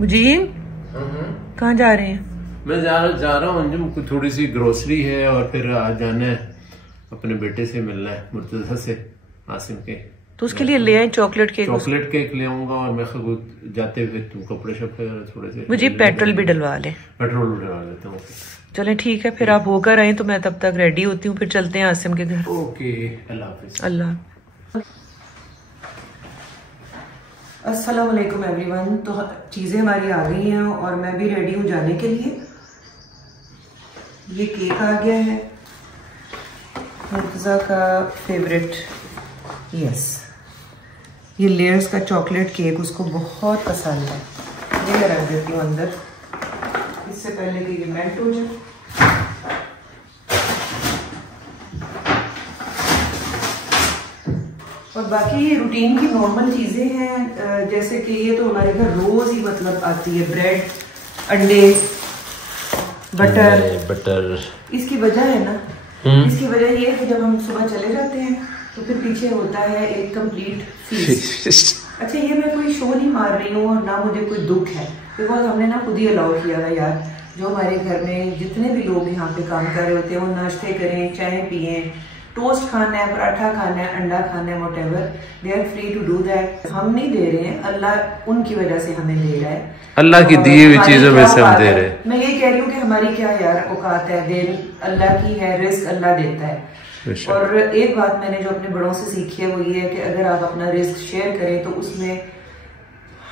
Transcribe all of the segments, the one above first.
मुजीब कहाँ जा रहे हैं? मैं जा रहा हूँ अंजुम, थोड़ी सी ग्रोसरी है और फिर आज जाना है अपने बेटे से मिलना है, मुर्तजा से, आसिम के। तो उसके लिए ले आए चॉकलेट केक। चॉकलेट केक ले आऊंगा और मैं खुद जाते हुए तू कपड़े शपड़े थोड़े से, मुझे पेट्रोल भी डलवा ले। पेट्रोल डलवा लेता हूँ। चलें ठीक है, फिर आप होकर आए तो मैं तब तक रेडी होती हूँ, फिर चलते हैं आसिम के घर। ओके, अल्लाह हाफिज। अल्लाह। अस्सलाम वालेकुम एवरीवन। तो चीज़ें हमारी आ गई हैं और मैं भी रेडी हूँ जाने के लिए। ये केक आ गया है, मुर्तज़ा का फेवरेट। यस, ये लेयर्स का चॉकलेट केक उसको बहुत पसंद है। ये मैं रख देती हूँ अंदर, इससे पहले कि ये मेल्ट हो जाए। और बाकी ये रूटीन की नॉर्मल चीज़ें हैं, जैसे कि ये तो हमारे घर रोज़ ही मतलब आती है, ब्रेड, अंडे, बटर। इसकी वजह है ना, इसकी वजह ये है कि जब हम सुबह चले जाते हैं तो फिर पीछे होता है एक कंप्लीट फीस्ट। अच्छा, ये मैं कोई शो नहीं मार रही हूँ और ना मुझे कोई दुख है, बिकॉज हमने ना खुद ही अलाउ किया है यार। जो हमारे घर में जितने भी लोग यहाँ पे काम कर रहे होते हैं वो नाश्ते करें, चाय पिए, टोस्ट खाना है, पराठा खाना है, अंडा खाना है, whatever, they are free to do that. हम नहीं दे रहे हैं, अल्लाह उनकी वजह से हमें दे रहा है, अल्लाह की दी हुई चीजों में से हम दे रहे हैं। मैं ये कह रही हूँ कि हमारी क्या यार औकात है, देर अल्लाह की है, रिस्क अल्लाह देता है। और एक बात मैंने जो अपने बड़ों से सीखी है वो ये है कि अगर आप अपना रिस्क शेयर करें तो उसमें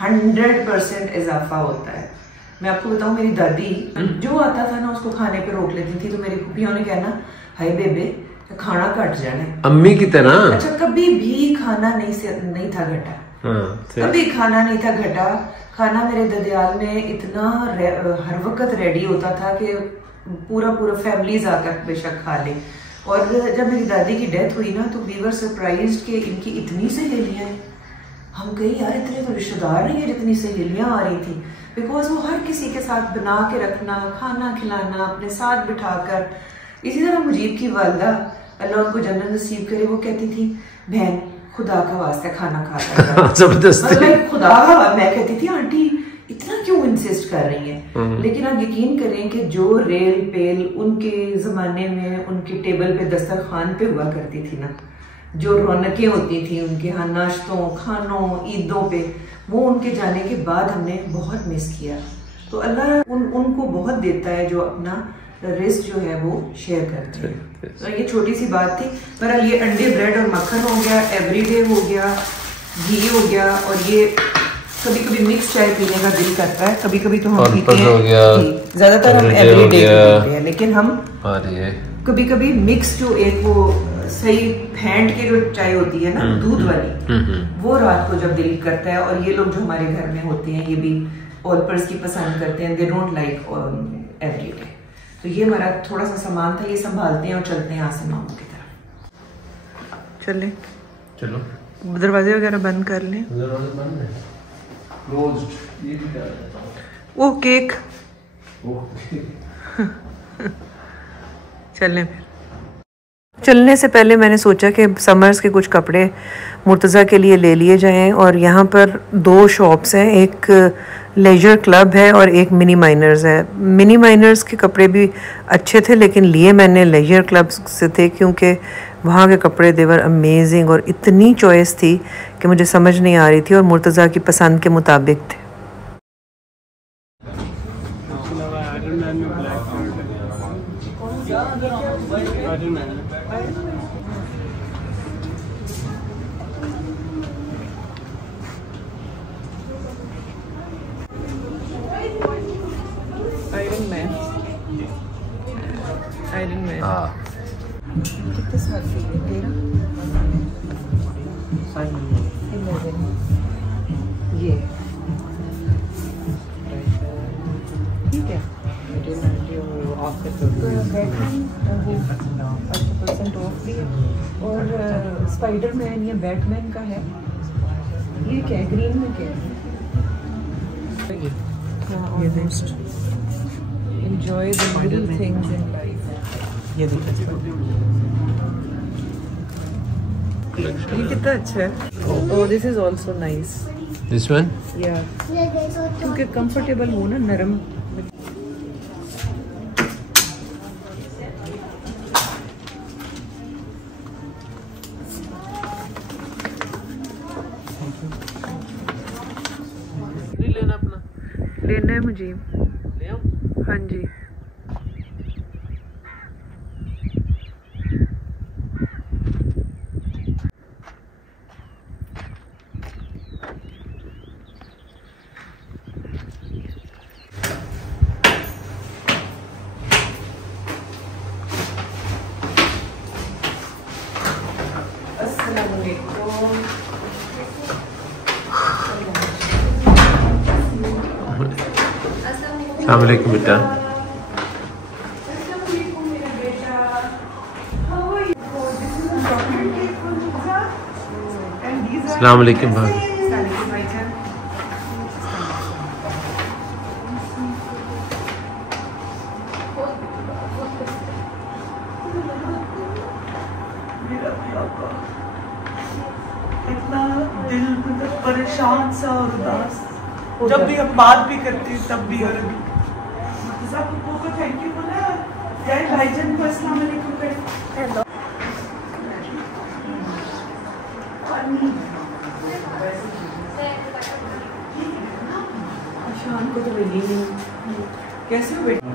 100% इजाफा होता है। मैं आपको बताऊं, मेरी दादी जो आता था ना उसको खाने पे रोक लेती थी, तो मेरी फूफियों ने कहना, हाय बेबे खाना कट जाना है, अम्मी की तरह। अच्छा, कभी भी खाना नहीं था घटा। कभी खाना नहीं था घटा। खाना मेरे ददियाल में इतना हर वक्त रेडी होता था कि पूरा फैमिलीज आकर बेशक खा ले। और जब मेरी दादी की डेथ हुई ना तो वी वर सरप्राइज्ड कि इनकी इतनी सहेलियां हैं। हम कहीं यार इतने तो रिश्तेदार नहीं है जितनी सहेलियां आ रही थी, बिकॉज वो हर किसी के साथ बना के रखना, खाना खिलाना, अपने साथ बिठाकर। इसी तरह मुजीब की वालदा, अल्लाह उनको जन्नत नसीब करे, वो कहती थी, बहन खुदा का वास्ता खाना खाता जबरदस्ती, खुदा का। मैं कहती थी, आंटी इतना क्यों इंसिस्ट कर रही हैं? लेकिन आप यकीन करें कि जो रेल पेल उनके जमाने में उनके टेबल पे, दस्तरखान पे हुआ करती थी ना, जो रौनकें होती थी उनके यहाँ नाश्तों, खानों, ईदों पे, वो उनके जाने के बाद हमने बहुत मिस किया। तो अल्लाह उनको बहुत देता है जो अपना रिस्क जो है वो शेयर करते हैं। तो ये छोटी सी बात थी। पर ये अंडे, ब्रेड और मक्खन हो गया, एवरीडे हो गया, घी हो गया, और ये कभी कभी मिक्स चाय पीने का दिल करता है, कभी कभी तो हम पीते हैं, ज्यादातर हम एवरीडे पीते हैं, लेकिन हम कभी कभी मिक्स जो एक वो सही हैंड की जो चाय होती है ना, दूध वाली, वो रात को जब दिल करता है। और ये लोग जो हमारे घर में होते हैं ये भी ऑल पर्स की पसंद करते हैं, दे डोंट लाइक एवरीडे। तो ये हमारा थोड़ा सा सामान था, ये संभालते हैं और चलते हैं आसिम मामू की तरफ। चलो दरवाजे वगैरह बंद कर लें। दरवाजे बंद है, क्लोज्ड। ये भी क्या है? वो केक। चलें फिर। चलने से पहले मैंने सोचा कि समर्स के कुछ कपड़े मुर्तज़ा के लिए ले लिए जाएं, और यहाँ पर 2 शॉप्स हैं, एक लेजर क्लब है और एक मिनी माइनर्स है। मिनी माइनर्स के कपड़े भी अच्छे थे, लेकिन लिए मैंने लेजर क्लब से थे क्योंकि वहाँ के कपड़े देवर अमेजिंग, और इतनी चॉइस थी कि मुझे समझ नहीं आ रही थी, और मुर्तज़ा की पसंद के मुताबिक थे। आयरन मैन कितने साल की है? 13 ये ठीक है। % ऑफ भी है। और स्पाइडरमैन या बैटमैन का है। ये क्या है? ग्रीन में क्या है? Enjoy the little things in life. ये कितना अच्छा है। Oh, this is also nice. This one या क्योंकि कंफर्टेबल हो ना, नरम। नहीं लेना अपना, लेना है मुझे। ले आओ। हाँ जी। अस्सलाम वालेकुम बेटा। अस्सलाम वालेकुम भाभी। इतना दिल मतलब परेशान सा और उदास, जब भी हम बात भी करते हैं तब भी। और अभी सबको को थैंक यू बोला, जय भाईजान को अस्सलाम वालेकुम करें। शाम को तो मिली नहीं। कैसे हो बेटा?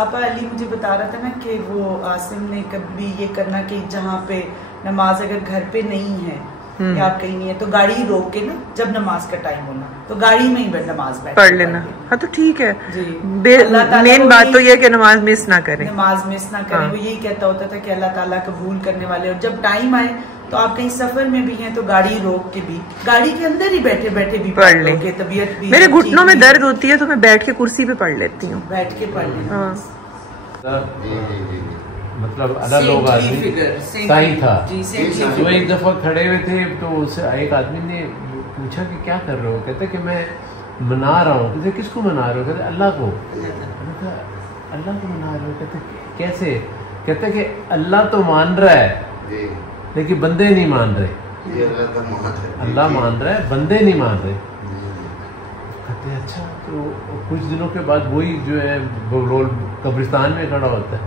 आपा अली मुझे बता रहा था ना कि वो आसिम ने कभी ये करना कि जहाँ पे नमाज अगर घर पे नहीं है या आप कहीं नहीं है तो गाड़ी रोक के ना, जब नमाज का टाइम होना तो गाड़ी में ही नमाज पढ़ लेना। हाँ तो ठीक है जी। मेन बात तो ये है कि नमाज मिस ना करें, नमाज मिस ना करें। वो यही कहता होता था कि अल्लाह ताला कबूल करने वाले। और जब टाइम आए तो आप कहीं सफर में भी हैं तो गाड़ी रोक के भी, गाड़ी के अंदर ही बैठे बैठे भी पढ़ ले। तबीयत भी, मेरे घुटनों में दर्द होती है तो मैं बैठ के कुर्सी पे पढ़ लेती हूँ, बैठ के पढ़ लेना। मतलब अलग लोग आदमी सही था। तो एक दफा खड़े हुए थे तो उससे एक आदमी ने पूछा कि क्या कर रहे हो? कहते कि मैं मना रहा हूँ। कहते किसको मना रहे हो? कहते अल्लाह को। अल्लाह को मना रहे हो? कहते कैसे? कहते कि अल्लाह तो मान रहा है लेकिन बंदे नहीं मान रहे। अल्लाह मान रहा है, बंदे नहीं मान रहे। कहते अच्छा। तो कुछ दिनों के बाद वही जो है बगलोल कब्रिस्तान में खड़ा होता है,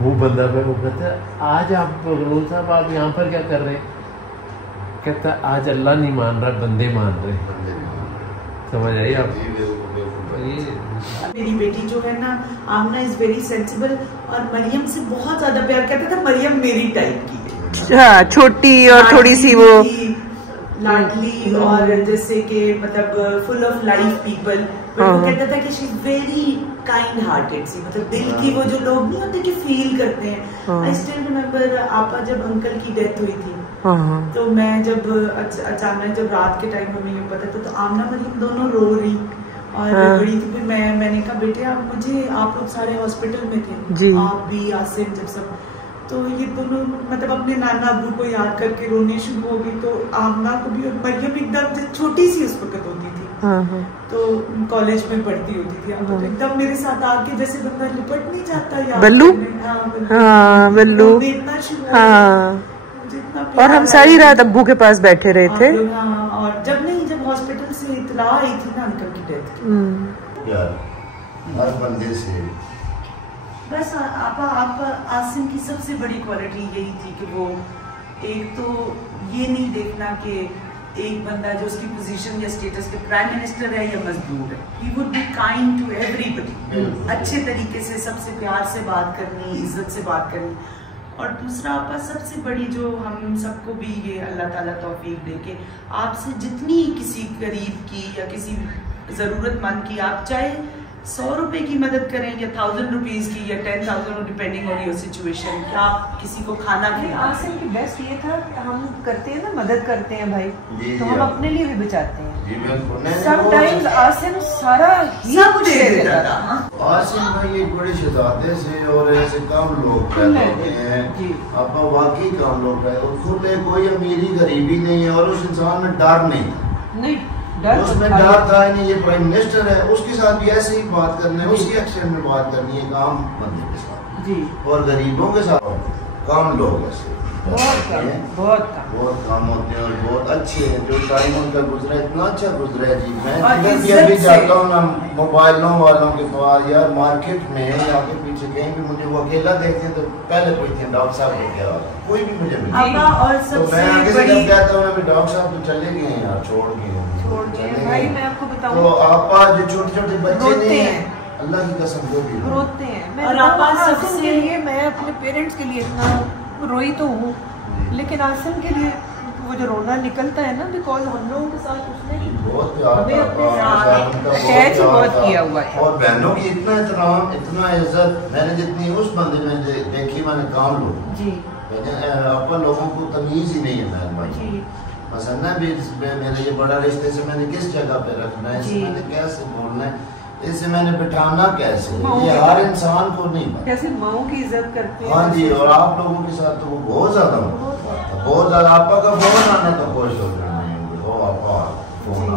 वो बंदा पे वो कहता है आज आप बगलोल साहब आप यहाँ पर क्या कर रहे हैं? कहता है आज अल्लाह नहीं मान रहा, बंदे मान रहे। समझ आई आप? मेरी बेटी जो है ना आमना इज वेरी सेंसिबल और मरियम से बहुत ज्यादा प्यार करता था। मरियम मेरी टाइप की है, छोटी और थोड़ी सी वो लाडली और जैसे कि मतलब फुल ऑफ लाइफ पीपल। वो कहता था कि she is very kind hearted सी, मतलब दिल की वो जो लोग नहीं होते कि फील करते हैं। आई स्टिल रिमेम्बर आपा जब अंकल की डेथ हुई थी तो मैं जब अचानक जब रात के टाइम हमें ये पता था तो आमना मरियम दोनों रो रही और बड़ी थी। फिर मैंने कहा बेटे आप मुझे, आप लोग सारे हॉस्पिटल में थे, आप भी आसिम जब सब, तो ये दोनों मतलब अपने नाना अबू को याद करके रोने शुरू हो गई। तो आमना को भी, और मरियम एकदम छोटी सी उस वक्त होती थी तो कॉलेज में पढ़ती होती थी। तो एकदम मेरे साथ आके जैसे बंदा लिपट नहीं जाता यार, बल्लू। हाँ बल्लू। और हम सारी रात अब्बू के पास बैठे रहे थे। हाँ, और जब हॉस्पिटल से इतला आई थी ना अंकल की डेथ की, हर बंदे से बस आप आसिम की सबसे बड़ी क्वालिटी यही थी कि वो एक तो ये नहीं देखना कि एक बंदा जो उसकी पोजीशन या स्टेटस पे प्राइम मिनिस्टर है या मजदूर है, he would be kind to everybody. अच्छे तरीके से सबसे प्यार से बात करनी, इज्जत से बात करनी। और दूसरा आपका सबसे बड़ी जो हम सबको भी ये अल्लाह ताला तौफीक दे के आपसे जितनी किसी गरीब की या किसी ज़रूरतमंद की आप चाहे 100 रुपए की मदद करें या 1000 रुपीज की या 10,000 डिपेंडिंग ऑन योर सिचुएशन, क्या आप किसी को खाना खिलाएं। आसिम की बेस्ट ये था कि हम करते हैं ना, मदद करते हैं भाई, तो हम अपने लिए भी बचाते हैं। समटाइम्स आसिम सारा ही कुछ दे देता था। आसिम भाई एक बड़ी शजाते से और ऐसे काम लोग कहते हैं, आप वाकई काम लोग कहते हैं, खुले कोई अमीरी गरीबी नहीं है और उस इंसान में डर नहीं उसमें डर था नहीं। ये प्राइम मिनिस्टर है, उसके साथ भी ऐसे ही बात करना है, उसकी एक्शन में बात करनी है, काम बंदे के साथ जी, और गरीबों के साथ काम लोग ऐसे बहुत काम होते हैं और बहुत अच्छे हैं। जो टाइम उनका गुजरा है इतना अच्छा गुजरा है जी। मैं अभी जाता हूँ ना मोबाइलों वालों के पास या मार्केट में या के पीछे कहीं भी मुझे वो अकेला देखते हैं तो पहले पूछते हैं डॉक्टर साहब को क्या होता है, कोई भी मुझे मिले। और तो मैं आगे से जब कहता हूँ डॉक्टर साहब तो चले गए हैं यार, छोड़ गए भाई। मैं आपको बताऊँ तो आपा जो छोटे छोटे बच्चे नहीं हैं अल्लाह की कसम वो भी रोते हैं। और आपा सबके लिए, मैं अपने पेरेंट्स के लिए इतना रोई तो हूँ, लेकिन आसिम के लिए वो जो रोना निकलता है ना, बिकॉज हम लोगों के साथ उसने बहुत किया हुआ है। और बहनों की इतना एहतराम, इतना इज्जत मैंने जितनी उस बंदे में देखी, मैंने काम लो जी, अपन लोगों को तमीज ही नहीं है बहन भाई। मसला भी मेरे ये बड़ा रिश्ते से मैंने किस जगह पे रखना है, इससे मैंने कैसे बोलना है, इससे मैंने बिठाना कैसे, ये हर इंसान को नहीं पता। कैसे माओ की इज्जत करते हैं। हाँ जी, और आप लोगों के साथ तो वो बहुत ज्यादा आपा का फोन आना तो खुश हो गए नहीं हो आपा फोन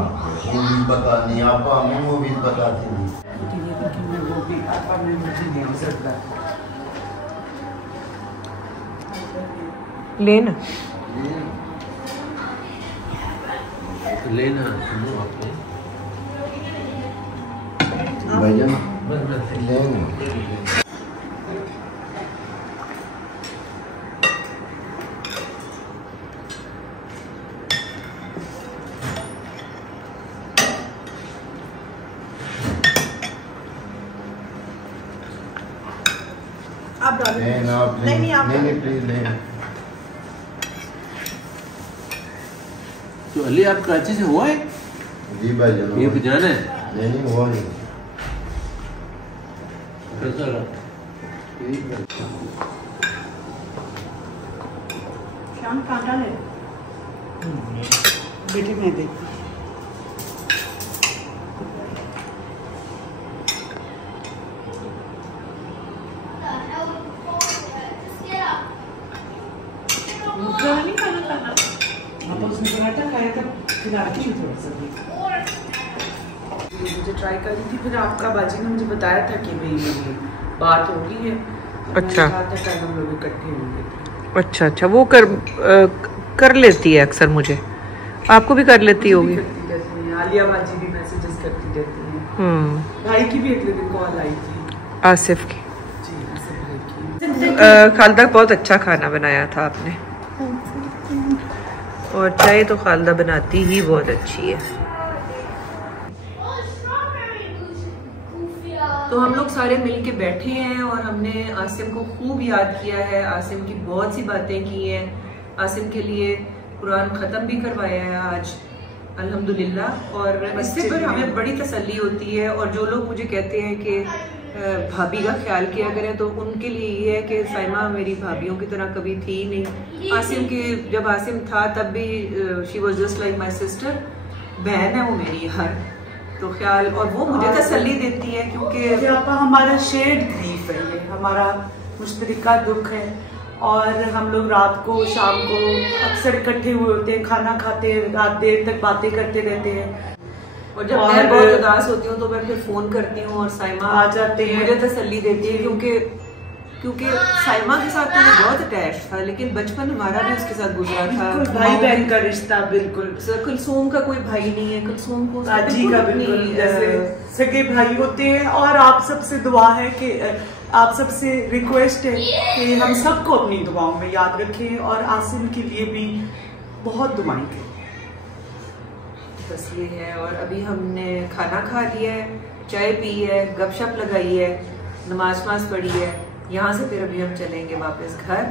मूवीज बतानी, आपा हमें मूवीज बताती थी। लेना भैया आप नहीं प्लीज नहीं। तो अली आप कराची से हुआ है? जी भाई जान, ये जाना है? नहीं हुआ नहीं। शाम कांटा ले बेटी में देख। नहीं खाना आप उसने पराठा खाया था, फिर आती थी थोड़ा सा मुझे ट्राई करी थी। फिर आपका बाजी ने मुझे बताया था कि भाई मेरी बात हो गई है। अच्छा, कल हम लोग इकट्ठे होंगे। अच्छा, वो कर लेती है अक्सर, मुझे आपको भी कर लेती होगी। आलिया बाजी भी मैसेजेस करती रहती है। भाई की भी अगले दिन कॉल आई थी, आसिफ की। खालदा बहुत अच्छा खाना बनाया था आपने, और चाय तो खालदा बनाती ही बहुत अच्छी है। तो हम लोग सारे मिल के बैठे हैं और हमने आसिम को खूब याद किया है, आसिम की बहुत सी बातें की हैं, आसिम के लिए कुरान ख़त्म भी करवाया है आज अल्हम्दुलिल्लाह। और इससे पर हमें बड़ी तसल्ली होती है। और जो लोग मुझे कहते हैं कि भाभी का ख्याल किया करें, तो उनके लिए ये है कि साइमा मेरी भाभीयों की तरह कभी थी नहीं। आसिम की जब आसिम था तब भी she was just like my sister, बहन है वो मेरी हर, तो ख्याल, और वो मुझे तसल्ली देती है क्योंकि हमारा शेयर्ड ग्रीफ है, ये हमारा मुश्तरका दुख है। और हम लोग रात को शाम को अक्सर इकट्ठे हुए होते हैं, खाना खाते हैं, रात देर तक बातें करते रहते हैं। और जब मैं बहुत उदास होती हूँ तो मैं फिर फोन करती हूँ और साइमा आ जाते हैं, मुझे तसल्ली देती है क्योंकि साइमा के साथ मुझे बहुत अटैच था, लेकिन बचपन हमारा भी उसके साथ गुजरा था। भाई बहन का रिश्ता बिल्कुल। कुलसूम का कोई भाई नहीं है, कुलसूम को जी का बिल्कुल जैसे सगे भाई होते हैं। और आप सबसे दुआ है कि आप सबसे रिक्वेस्ट है कि हम सबको अपनी दुआओं में याद रखें और आसिम के लिए भी बहुत दुआएं करें। बस ये है। और अभी हमने खाना खा लिया है, चाय पी है, गपशप लगाई है, नमाज पढ़ी है। यहाँ से फिर अभी हम चलेंगे वापस घर।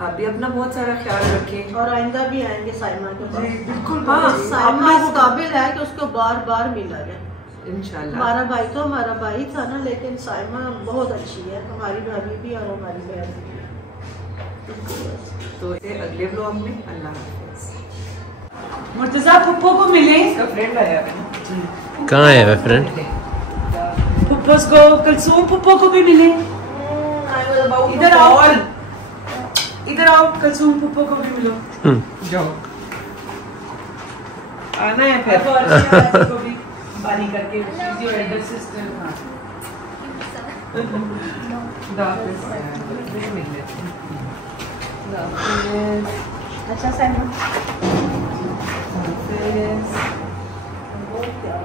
आप भी अपना बहुत सारा ख्याल रखें और आइंदा भी आएंगे साइमा के पास। बिल्कुल। हाँ, साइमा इस काबिल है कि उसको बार बार मिला जाए इंशाल्लाह। हमारा भाई तो हमारा भाई था ना, लेकिन साइमा बहुत अच्छी है, हमारी भाभी भी और हमारी बहन भी। तो अगले ब्लॉग में अल्लाह हाफिज़। मुर्तजा पुप्पो को मिले, इसका फ्रेंड आया कहाँ है वह फ्रेंड? पुप्पो को, कुलसूम पुप्पो को भी मिले। इधर आओ, इधर आओ, कुलसूम पुप्पो को भी मिलो। जाओ, आना है फिर को भी बारी करके एल्डर सिस्टर। अच्छा साइमा।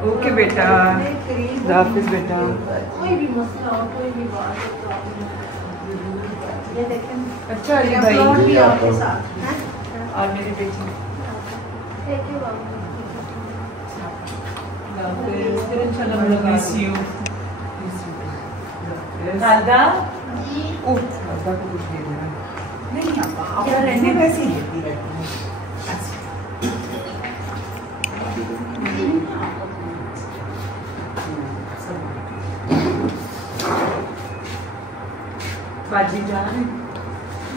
ओके बेटा, हाफिज बेटा। कोई भी मसला हो, कोई भी बात हो तो ये देखें। अच्छा अली भाई भी आपके साथ हैं और मेरी बेटी। थैंक यू बाबू। फिर इंशाल्लाह मिस यू। दादा जी दादा को कुछ दे देना। नहीं अपना रहने वैसे ही लेती रहती है। बाजी जान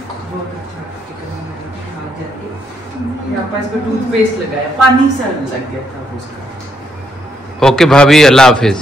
बहुत अच्छा चिकन खा जाती है। यहाँ पर इसको टूथपेस्ट लगाया, पानी सा लग गया था उसका। ओके भाभी, अल्लाह हाफिज।